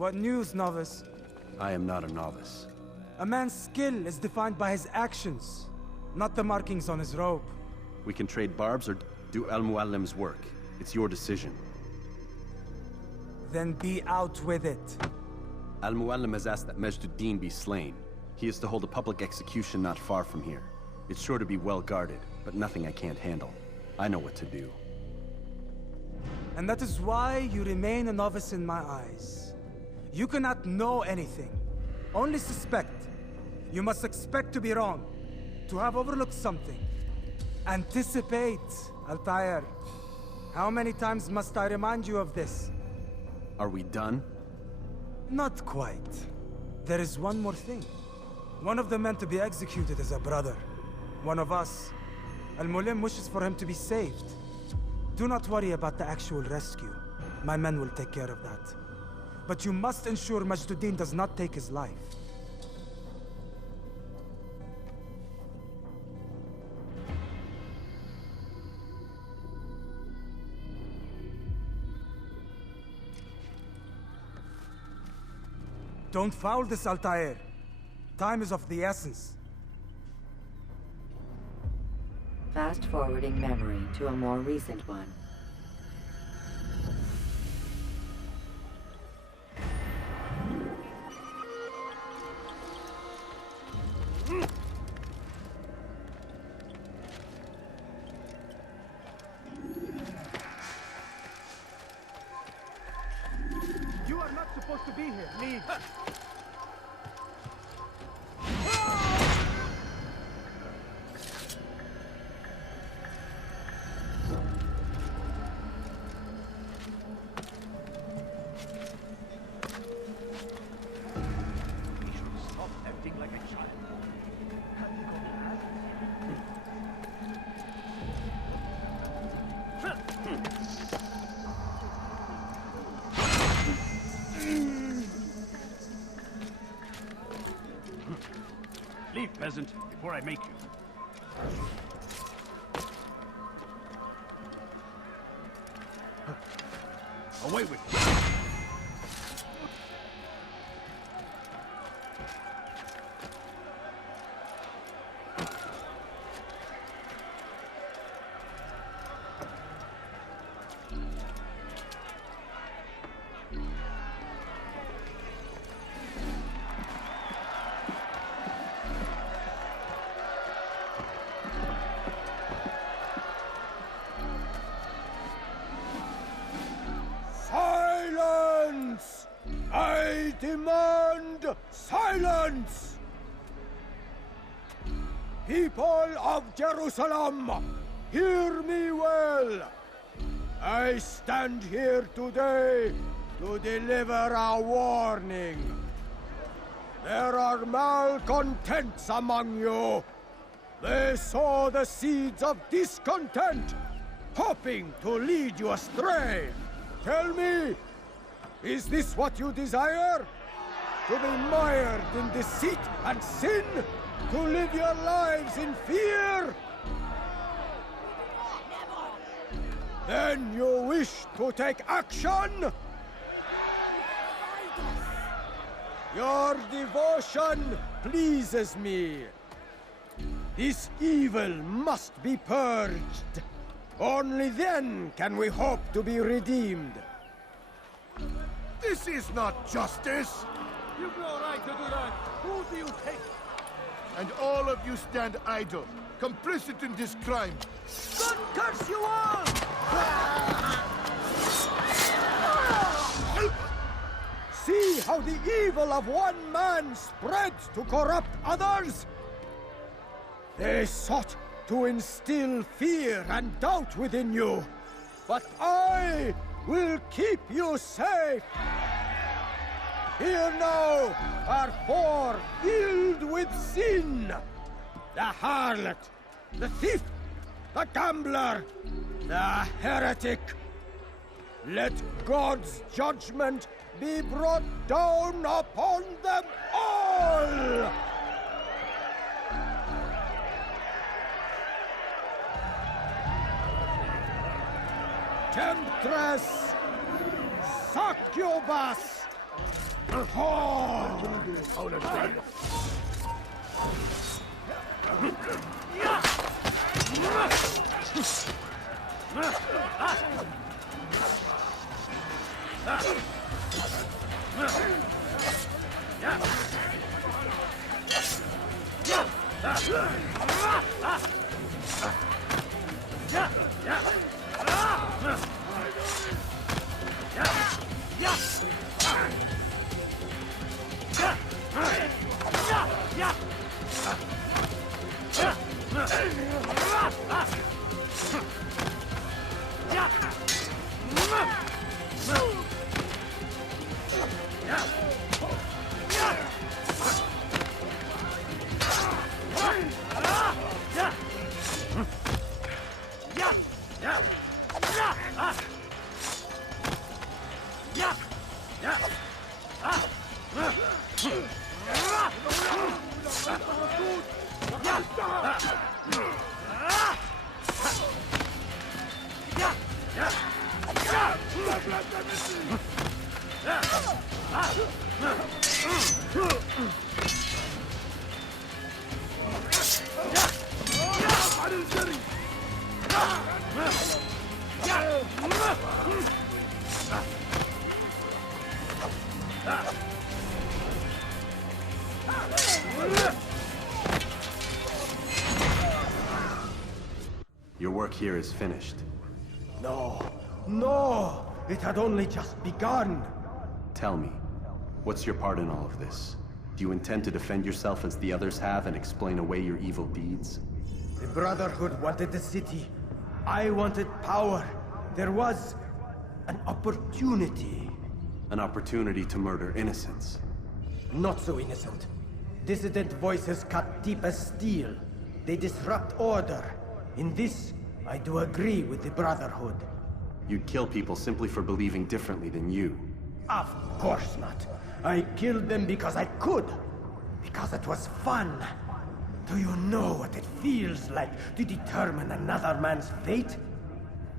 What news, novice? I am not a novice. A man's skill is defined by his actions, not the markings on his robe. We can trade barbs or do Al-Muallim's work. It's your decision. Then be out with it. Al-Muallim has asked that Majduddin be slain. He is to hold a public execution not far from here. It's sure to be well guarded, but nothing I can't handle. I know what to do. And that is why you remain a novice in my eyes. You cannot know anything, only suspect. You must expect to be wrong, to have overlooked something. Anticipate, Altair. How many times must I remind you of this? Are we done? Not quite. There is one more thing. One of the men to be executed is a brother. One of us. Al-Mulim wishes for him to be saved. Do not worry about the actual rescue. My men will take care of that. But you must ensure Majduddin does not take his life. Don't foul this, Altair. Time is of the essence. Fast-forwarding memory to a more recent one. You are not supposed to be here. Leave. Leave, peasant, before I make you. Away with you. Silence! I demand silence! People of Jerusalem, hear me well. I stand here today to deliver a warning. There are malcontents among you. They sow the seeds of discontent, hoping to lead you astray. Tell me, is this what you desire? To be mired in deceit and sin? To live your lives in fear? Then you wish to take action? Your devotion pleases me. This evil must be purged. Only then can we hope to be redeemed. This is not justice! You've no right to do that! Who do you take? And all of you stand idle, complicit in this crime. God curse you all! See how the evil of one man spreads to corrupt others? They sought to instill fear and doubt within you. But I will keep you safe. Here now are four filled with sin. The harlot, the thief, the gambler, the heretic. Let God's judgment be brought down upon them all! Temptress! Succubus! Your work here is finished. No, no! It had only just begun! Tell me, what's your part in all of this? Do you intend to defend yourself as the others have and explain away your evil deeds? The Brotherhood wanted the city. I wanted power. There was an opportunity. An opportunity to murder innocents. Not so innocent. Dissident voices cut deep as steel. They disrupt order. In this, I do agree with the Brotherhood. You'd kill people simply for believing differently than you. Of course not. I killed them because I could. Because it was fun. Do you know what it feels like to determine another man's fate?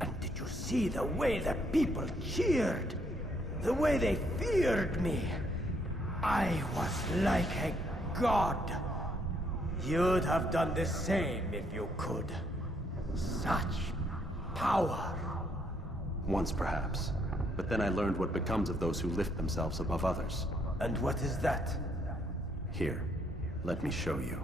And did you see the way the people cheered? The way they feared me? I was like a god. You'd have done the same if you could. Such power. Once perhaps. But then I learned what becomes of those who lift themselves above others. And what is that? Here, let me show you.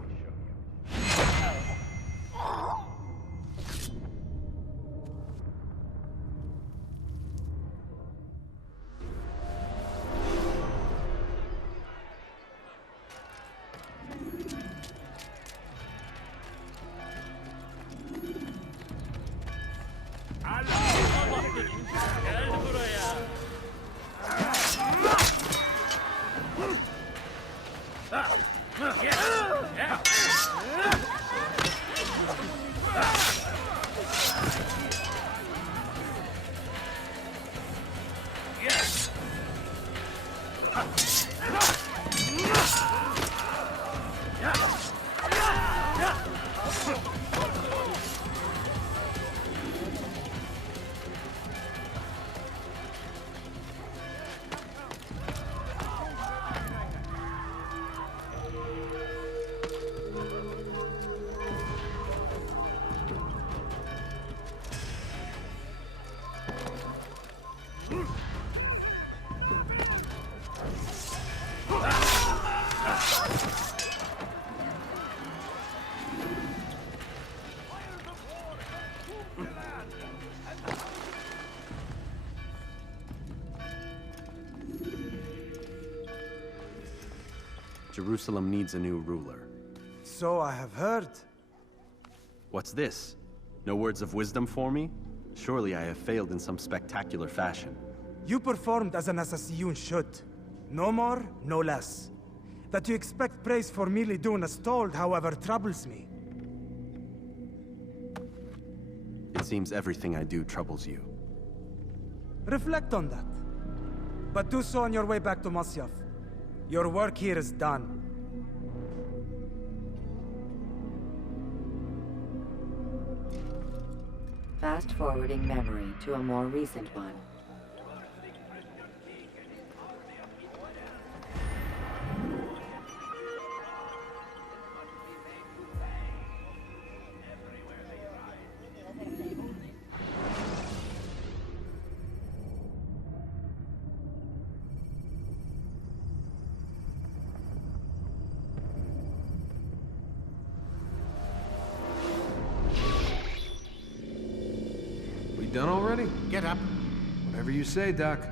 Jerusalem needs a new ruler. So I have heard. What's this? No words of wisdom for me? Surely I have failed in some spectacular fashion. You performed as an assassin should. No more, no less. That you expect praise for merely doing as told, however, troubles me. It seems everything I do troubles you. Reflect on that. But do so on your way back to Masyaf. Your work here is done. Fast-forwarding memory to a more recent one. already? Get up. Whatever you say, Doc.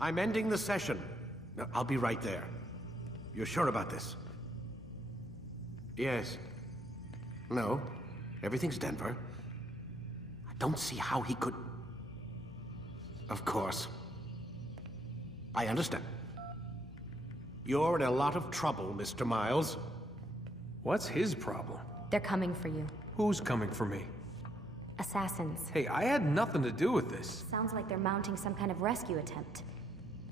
I'm ending the session. I'll be right there. You're sure about this? Yes. No. Everything's Denver. I don't see how he could... Of course. I understand. You're in a lot of trouble, Mr. Miles. What's his problem? They're coming for you. Who's coming for me? Assassins. Hey, I had nothing to do with this. Sounds like they're mounting some kind of rescue attempt.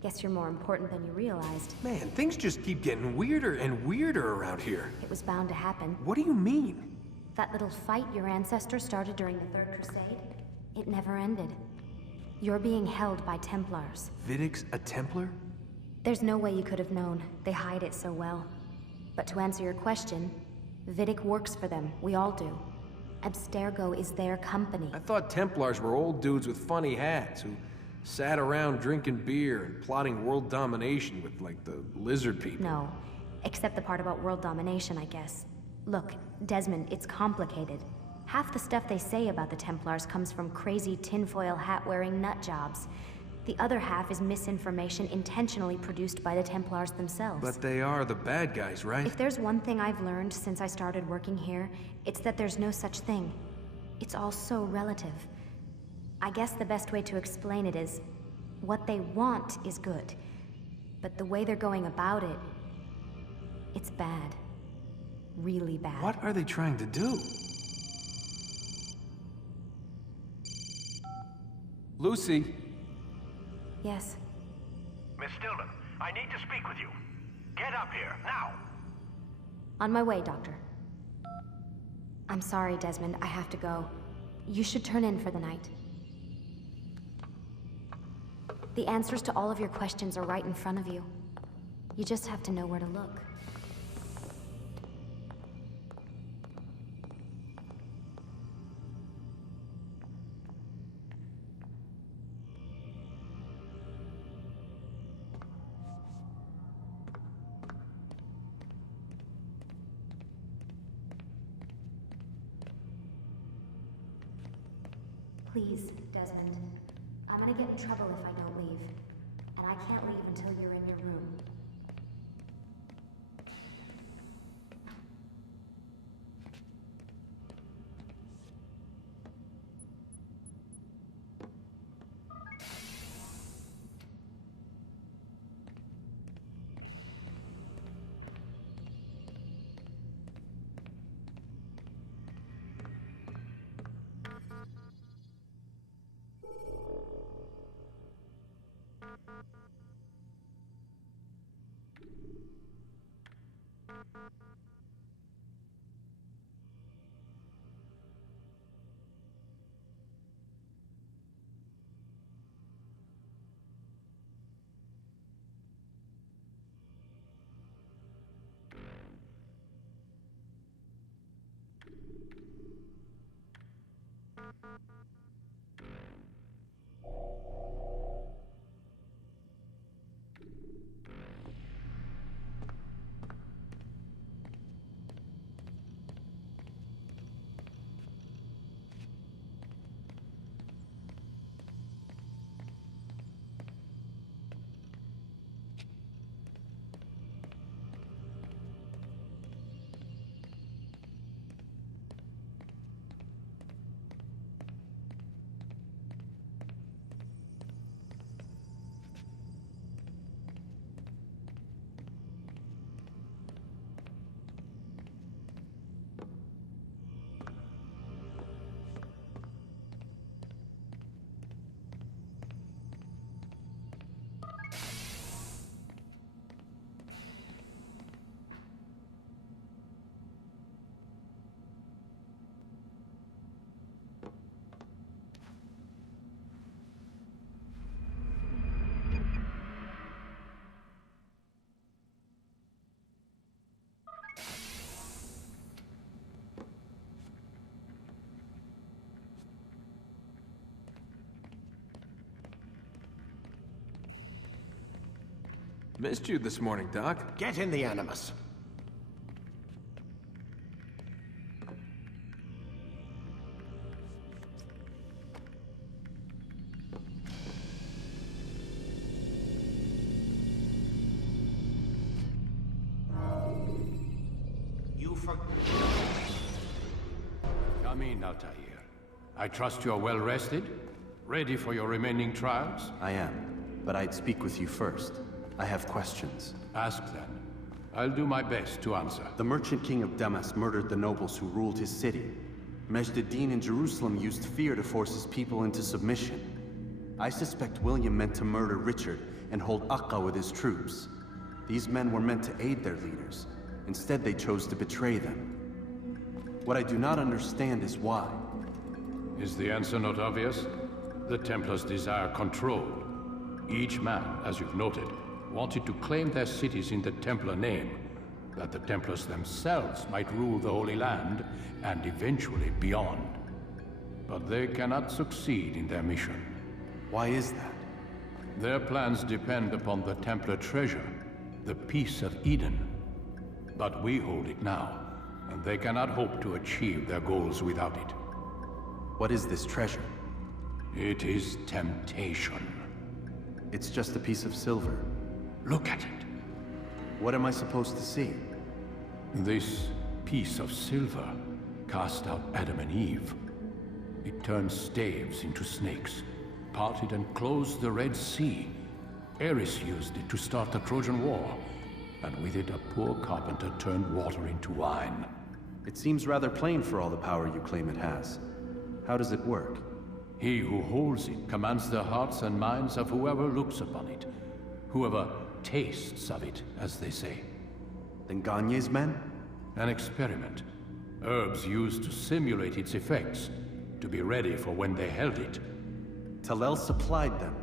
Guess you're more important than you realized. Man, things just keep getting weirder and weirder around here. It was bound to happen. What do you mean? That little fight your ancestors started during the Third Crusade, it never ended. You're being held by Templars. Vidic's a Templar? There's no way you could have known. They hide it so well. But to answer your question, Vidic works for them. We all do. Abstergo is their company. I thought Templars were old dudes with funny hats who sat around drinking beer and plotting world domination with, like, the lizard people. No. Except the part about world domination, I guess. Look, Desmond, it's complicated. Half the stuff they say about the Templars comes from crazy tinfoil hat-wearing nut jobs. The other half is misinformation intentionally produced by the Templars themselves. But they are the bad guys, right? If there's one thing I've learned since I started working here, it's that there's no such thing. It's all so relative. I guess the best way to explain it is, what they want is good. But the way they're going about it, it's bad. Really bad. What are they trying to do? Lucy? Yes. Miss Stillman, I need to speak with you. Get up here, now! On my way, Doctor. I'm sorry, Desmond. I have to go. You should turn in for the night. The answers to all of your questions are right in front of you. You just have to know where to look. Please, Desmond. I'm gonna get in trouble if I don't leave. And I can't leave until you're in your room. Missed you this morning, Doc. Get in the Animus. evening, Altair. I trust you are well rested? Ready for your remaining trials? I am, but I'd speak with you first. I have questions. Ask then. I'll do my best to answer. The merchant king of Damas murdered the nobles who ruled his city. Majd ad-Din in Jerusalem used fear to force his people into submission. I suspect William meant to murder Richard and hold Akka with his troops. These men were meant to aid their leaders. Instead, they chose to betray them. What I do not understand is why. Is the answer not obvious? The Templars desire control. Each man, as you've noted, wanted to claim their cities in the Templar name, that the Templars themselves might rule the Holy Land, and eventually beyond. But they cannot succeed in their mission. Why is that? Their plans depend upon the Templar treasure, the Peace of Eden. But we hold it now, and they cannot hope to achieve their goals without it. What is this treasure? It is temptation. It's just a piece of silver. Look at it. What am I supposed to see? This piece of silver cast out Adam and Eve. It turned staves into snakes, parted and closed the Red Sea. Eris used it to start the Trojan War, and with it a poor carpenter turned water into wine. It seems rather plain for all the power you claim it has. How does it work? He who holds it commands the hearts and minds of whoever looks upon it. Whoever tastes of it, as they say. Then Gagne's men? An experiment. Herbs used to simulate its effects, to be ready for when they held it. Talel supplied them.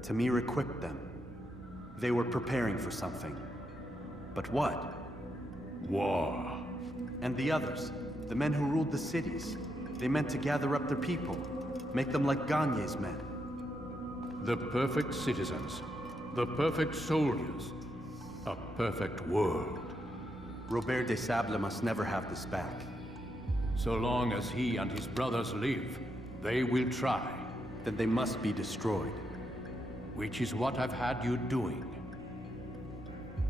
Tamir equipped them. They were preparing for something. But what? War. And the others, the men who ruled the cities, they meant to gather up their people, make them like Gagne's men. The perfect citizens, the perfect soldiers, a perfect world. Robert de Sable must never have this back. So long as he and his brothers live, they will try. Then they must be destroyed. Which is what I've had you doing.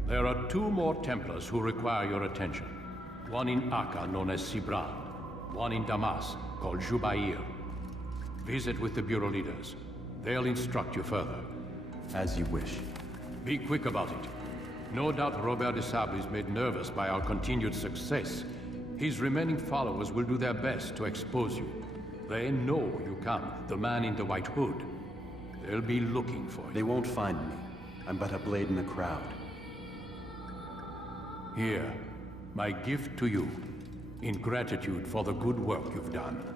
There are 2 more Templars who require your attention. One in Akka, known as Sibran. One in Damas, called Jubair. Visit with the Bureau leaders. They'll instruct you further. As you wish. Be quick about it. No doubt Robert de Sable is made nervous by our continued success. His remaining followers will do their best to expose you. They know you come, the man in the white hood. They'll be looking for you. They won't find me. I'm but a blade in the crowd. Here, my gift to you, in gratitude for the good work you've done.